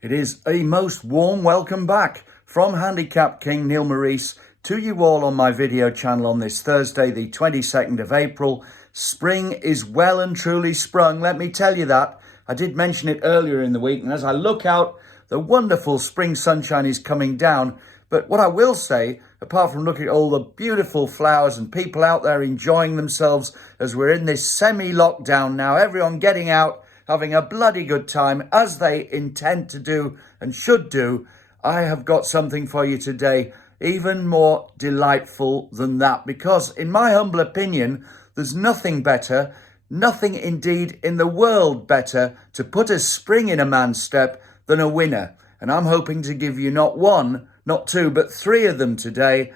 It is a most warm welcome back from Handicap King Neil Maurice to you all on my video channel on this Thursday, the 22nd of April. Spring is well and truly sprung, let me tell you that. I did mention it earlier in the week, and as I look out, the wonderful spring sunshine is coming down. But what I will say, apart from looking at all the beautiful flowers and people out there enjoying themselves as we're in this semi-lockdown now, everyone getting out, having a bloody good time, as they intend to do and should do, I have got something for you today even more delightful than that, because in my humble opinion, there's nothing better, nothing indeed in the world better to put a spring in a man's step than a winner. And I'm hoping to give you not one, not two, but three of them today.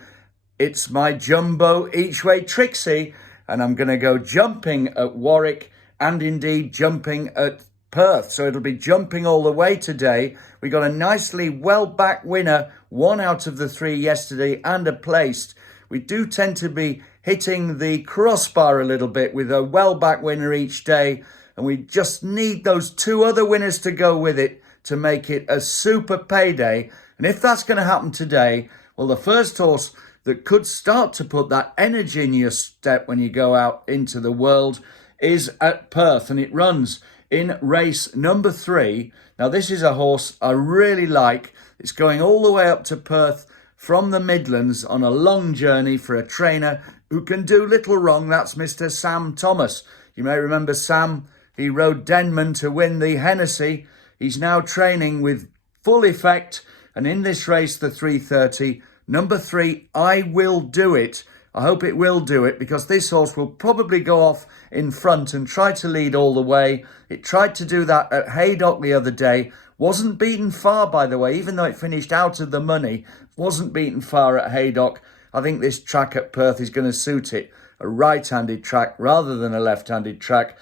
It's my jumbo each way Trixie, and I'm going to go jumping at Warwick and indeed jumping at Perth. So it'll be jumping all the way today. We got a nicely well-backed winner, one out of the three yesterday and a placed. We do tend to be hitting the crossbar a little bit with a well-backed winner each day, and we just need those two other winners to go with it to make it a super payday. And if that's going to happen today, well, the first horse that could start to put that energy in your step when you go out into the world is at Perth, and it runs in race number 3. Now, this is a horse I really like. It's going all the way up to Perth from the Midlands on a long journey for a trainer who can do little wrong. That's Mr. Sam Thomas. You may remember Sam. He rode Denman to win the Hennessy. He's now training with full effect, and in this race, the 3:30, number 3, I Will Do It. I hope it will do it, because this horse will probably go off in front and try to lead all the way. It tried to do that at Haydock the other day. Wasn't beaten far, by the way, even though it finished out of the money. Wasn't beaten far at Haydock. I think this track at Perth is going to suit it. A right-handed track rather than a left-handed track.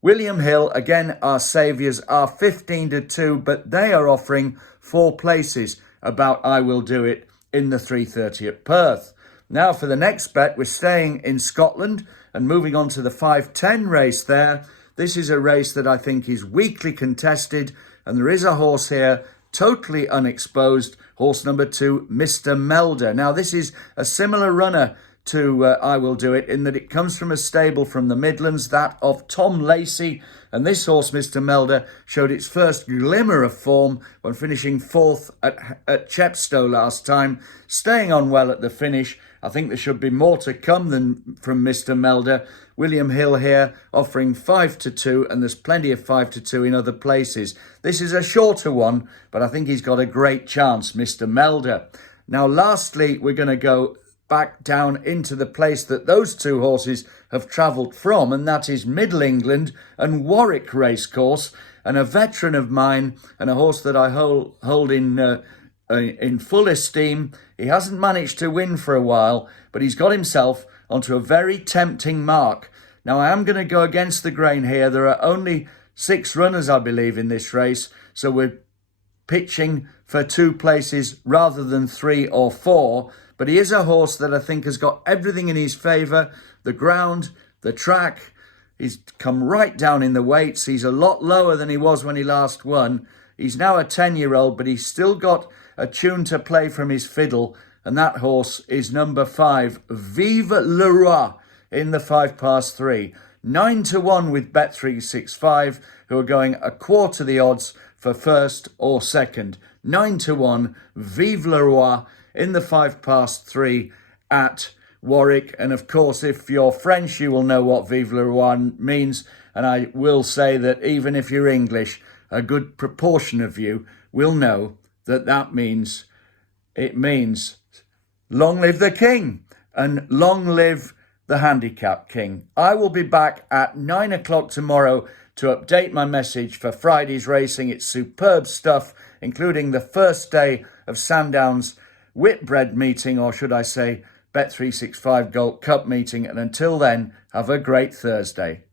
William Hill, again, our saviours, are 15-2, but they are offering 4 places about I Will Do It in the 3:30 at Perth. Now for the next bet, we're staying in Scotland and moving on to the 5:10 race there. This is a race that I think is weakly contested, and there is a horse here totally unexposed, horse number 2, Mr. Melder. Now this is a similar runner to I Will Do It in that it comes from a stable from the Midlands, that of Tom Lacey, and this horse, Mr. Melder, showed its first glimmer of form when finishing 4th at Chepstow last time, staying on well at the finish. I think there should be more to come than from Mr. Melder. William Hill here offering 5-2, and there's plenty of 5-2 in other places. This is a shorter one, but I think he's got a great chance, Mr. Melder. Now, lastly, we're going to go back down into the place that those two horses have travelled from, and that is Middle England and Warwick Racecourse, and a veteran of mine and a horse that I hold in full esteem. He hasn't managed to win for a while, but he's got himself onto a very tempting mark. Now, I am going to go against the grain here. There are only 6 runners, I believe, in this race, so we're pitching for 2 places rather than 3 or 4. But he is a horse that I think has got everything in his favour. The ground, the track. He's come right down in the weights. He's a lot lower than he was when he last won. He's now a 10-year-old, but he's still got a tune to play from his fiddle. And that horse is number 5, Vive le Roi, in the 3:05. 9-1 with Bet365, who are going a quarter the odds for first or second. 9-1, Vive le Roi, in the 3:05 at Warwick. And of course, if you're French, you will know what Vive le Roi means. And I will say that even if you're English, a good proportion of you will know that it means long live the king and long live the Handicap King. I will be back at 9 o'clock tomorrow to update my message for Friday's racing. It's superb stuff, including the first day of Sandown's Whitbread meeting, or should I say Bet365 Gold Cup meeting. And until then, have a great Thursday.